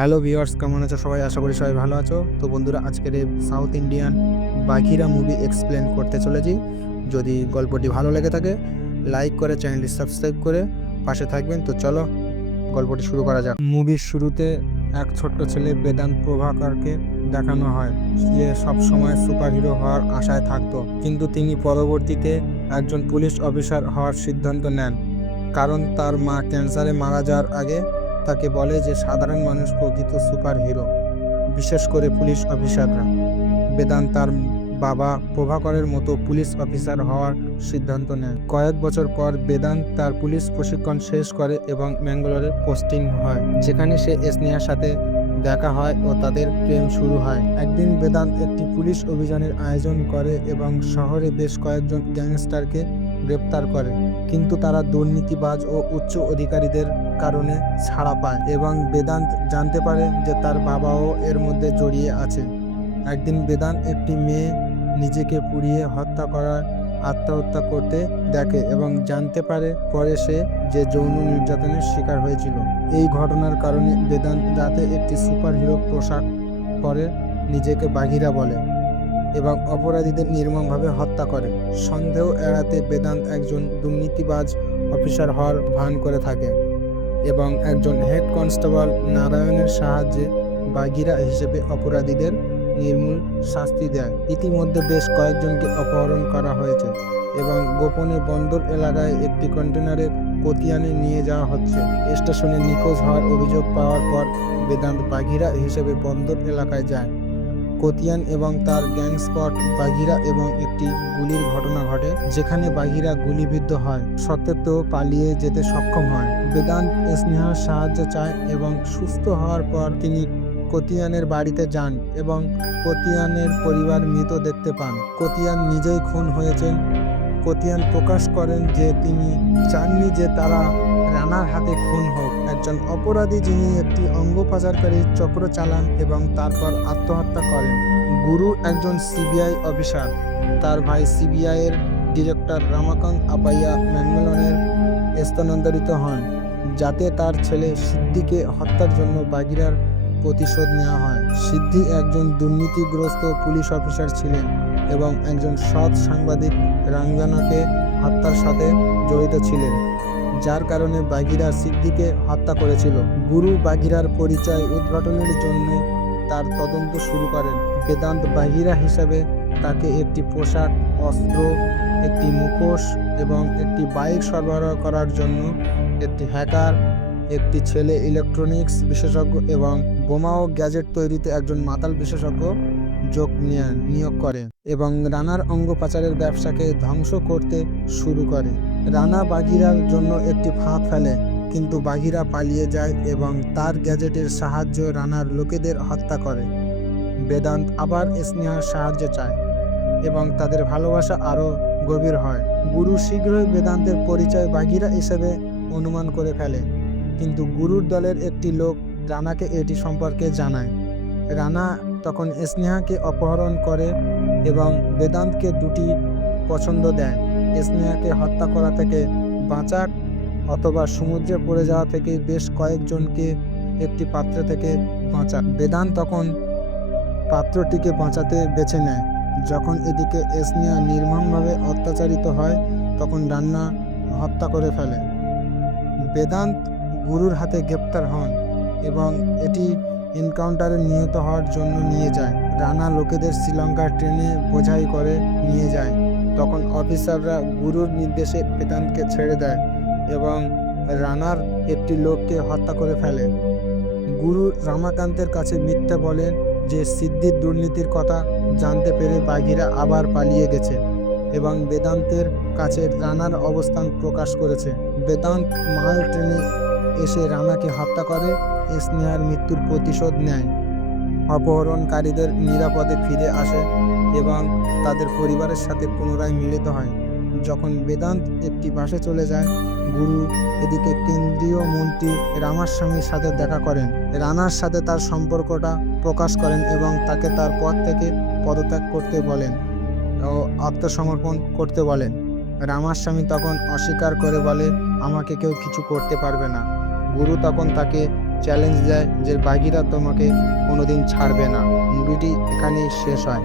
Hello viewers, কেমন আছো সবাই? আশা করি সবাই ভালো আছো। তো বন্ধুরা, আজকের এই সাউথ ইন্ডিয়ান বাঘিরা মুভি এক্সপ্লেন করতে চলেছি। যদি গল্পটি ভালো লেগে থাকে লাইক করে চ্যানেলটি সাবস্ক্রাইব করে পাশে থাকবেন। তো চলো গল্পটি শুরু করা যাক। মুভির শুরুতে এক ছোট্ট ছেলে বেদান্ত প্রভাকরকে দেখানো হয়। সে সবসময় সুপারহিরো হওয়ার আশায় থাকতো, কিন্তু তিনি পরবর্তীতে একজন পুলিশ অফিসার হওয়ার সিদ্ধান্ত নেন, কারণ তার মা ক্যান্সারে মারা যাওয়ার আগে তাকে বলে যে সাধারণ মানুষ প্রকৃত সুপার হিরো, বিশেষ করে পুলিশ অফিসাররা। বেদান্ত তার বাবা প্রভাকরের মতো পুলিশ অফিসার হওয়ার সিদ্ধান্ত নেয়। কয়েক বছর পর বেদান্ত তার পুলিশ প্রশিক্ষণ শেষ করে এবং ম্যাঙ্গালোরে পোস্টিং হয়, যেখানে সে স্নেহার সাথে দেখা হয় ও তাদের প্রেম শুরু হয়। একদিন বেদান্ত একটি পুলিশ অভিযানের আয়োজন করে এবং শহরে বেশ কয়েকজন গ্যাংস্টারকে গ্রেপ্তার করে, কিন্তু তারা দুর্নীতিবাজ ও উচ্চ অধিকারীদের কারণে ছাড়া পায় এবং বেদান্ত জানতে পারে যে তার বাবাও এর মধ্যে জড়িয়ে আছে। একদিন বেদান্ত একটি মেয়ে নিজেকে পুড়িয়ে হত্যা করার আত্মহত্যা করতে দেখে এবং জানতে পারে পরে সে যে যৌন নির্যাতনের শিকার হয়েছিল। এই ঘটনার কারণে বেদান্ত রাতে একটি সুপারহিরো পোশাক পরে নিজেকে বাঘিরা বলে এবং অপরাধীদের নির্মমভাবে হত্যা করে। সন্দেহ এড়াতে বেদান্ত একজন দুর্নীতিবাজ অফিসার হওয়ার ভান করে থাকে এবং একজন হেড কনস্টেবল নারায়ণের সাহায্যে বাঘিরা হিসেবে অপরাধীদের নির্মূল শাস্তি দেয়। ইতিমধ্যে বেশ কয়েকজনকে অপহরণ করা হয়েছে এবং গোপনে বন্দর এলাকায় একটি কন্টেনারে কতিয়ানে নিয়ে যাওয়া হচ্ছে। স্টেশনে নিখোঁজ হওয়ার অভিযোগ পাওয়ার পর বেদান্ত বাঘিরা হিসেবে বন্দর এলাকায় যায়। কতিয়ান এবং তার গ্যাং স্পট বাঘিরা এবং একটি গুলির ঘটনা ঘটে, যেখানে বাঘিরা গুলিবিদ্ধ হয় সত্ত্বেও পালিয়ে যেতে সক্ষম হয়। বেদান্ত স্নেহার সাহায্য চায় এবং সুস্থ হওয়ার পর তিনি কতিয়ানের বাড়িতে যান এবং কতিয়ানের পরিবার মৃত দেখতে পান। কতিয়ান নিজেই খুন হয়েছেন। কতিয়ান প্রকাশ করেন যে তিনি চাননি যে তারা রানার হাতে খুন হোক, একজন অপরাধী যিনি একটি অঙ্গ পাচারকারী চক্র চালান এবং তারপর আত্মহত্যা করেন। গুরু একজন সিবিআই অফিসার। তার ভাই সিবিআই এর ডিরেক্টর রামাকান্ত আপাইয়া ম্যাঙ্গালোরের স্থানান্তরিত হন, যাতে তার ছেলে সিদ্দিকে হত্যার জন্য বাঘিরার প্রতিশোধ নেওয়া হয়। সিদ্ধি একজন দুর্নীতিগ্রস্ত পুলিশ অফিসার ছিলেন এবং একজন সৎ সাংবাদিক রাঞ্জনাকে হত্যার সাথে জড়িত ছিলেন, যার কারণে বাঘিরা সিদ্দিকে হত্যা করেছিল। গুরু বাঘিরার পরিচয় উদ্ঘাটনের জন্য তার তদন্ত শুরু করেন। বেদান্ত বাঘিরা হিসাবে তাকে একটি পোশাক, অস্ত্র, একটি মুখোশ এবং একটি বাইক সরবরাহ করার জন্য একটি হ্যাকার, একটি ছেলে ইলেকট্রনিক্স বিশেষজ্ঞ এবং বোমা ও গ্যাজেট তৈরিতে একজন মাতাল বিশেষজ্ঞ নিয়োগ করে এবং রানার অঙ্গ পাচারের ব্যবসাকে ধ্বংস করতে শুরু করে। রানা বাঘিরার জন্য একটি ফাঁদ ফেলে, কিন্তু বাঘিরা পালিয়ে যায় এবং তার গ্যাজেটের সাহায্যে রানার লোকেদের হত্যা করে। বেদান্ত আবার স্নেহার সাহায্য চায় এবং তাদের ভালোবাসা আরও গভীর হয়। গুরু শীঘ্রই বেদান্তের পরিচয় বাঘিরা হিসেবে অনুমান করে ফেলে, কিন্তু গুরুর দলের একটি লোক রানাকে এটি সম্পর্কে জানায়। রানা তখন স্নেহাকে অপহরণ করে এবং বেদান্তকে দুটি পছন্দ দেয়: স্নেহাকে হত্যা করা থেকে বাঁচাক অথবা সমুদ্রে পড়ে যাওয়া থেকে বেশ কয়েকজনকে একটি পাত্র থেকে বাঁচাক। বেদান্ত তখন পাত্রটিকে বাঁচাতে বেছে নেয়। যখন এদিকে স্নেহা নির্মমভাবে অত্যাচারিত হয়, তখন রানা হত্যা করে ফেলে। বেদান্ত গুরুর হাতে গ্রেপ্তার হন এবং এটি এনকাউন্টারে নিহত হওয়ার জন্য নিয়ে যায়। রানা লোকেদের শ্রীলঙ্কার ট্রেনে বোঝাই করে নিয়ে যায়। তখন অফিসাররা গুরুর নির্দেশে বেদান্তকে ছেড়ে দেয় এবং রানার একটি লোককে হত্যা করে ফেলে। গুরু রামাকান্তের কাছে মিথ্যা বলেন যে সিদ্ধির দুর্নীতির কথা জানতে পেরে বাঘিরা আবার পালিয়ে গেছে এবং বেদান্তের কাছে রানার অবস্থান প্রকাশ করেছে। বেদান্ত মাল ট্রেনে এসে রানাকে হত্যা করে স্নেহার মৃত্যুর প্রতিশোধ নেয়। অপহরণকারীদের নিরাপদে ফিরে আসে এবং তাদের পরিবারের সাথে পুনরায় মিলিত হয়। যখন বেদান্ত একটি বাসে চলে যায়, গুরু এদিকে কেন্দ্রীয় মন্ত্রী রামাস্বামীর সাথে দেখা করেন। রানার সাথে তার সম্পর্কটা প্রকাশ করেন এবং তাকে তার পদ থেকে পদত্যাগ করতে বলেন ও আত্মসমর্পণ করতে বলেন। রামাস্বামী তখন অস্বীকার করে বলে, আমাকে কেউ কিছু করতে পারবে না। গুরু তখন তাকে চ্যালেঞ্জ দেয় যে বাঘিরা তোমাকে কোনোদিন ছাড়বে না। মুভিটি এখানেই শেষ হয়।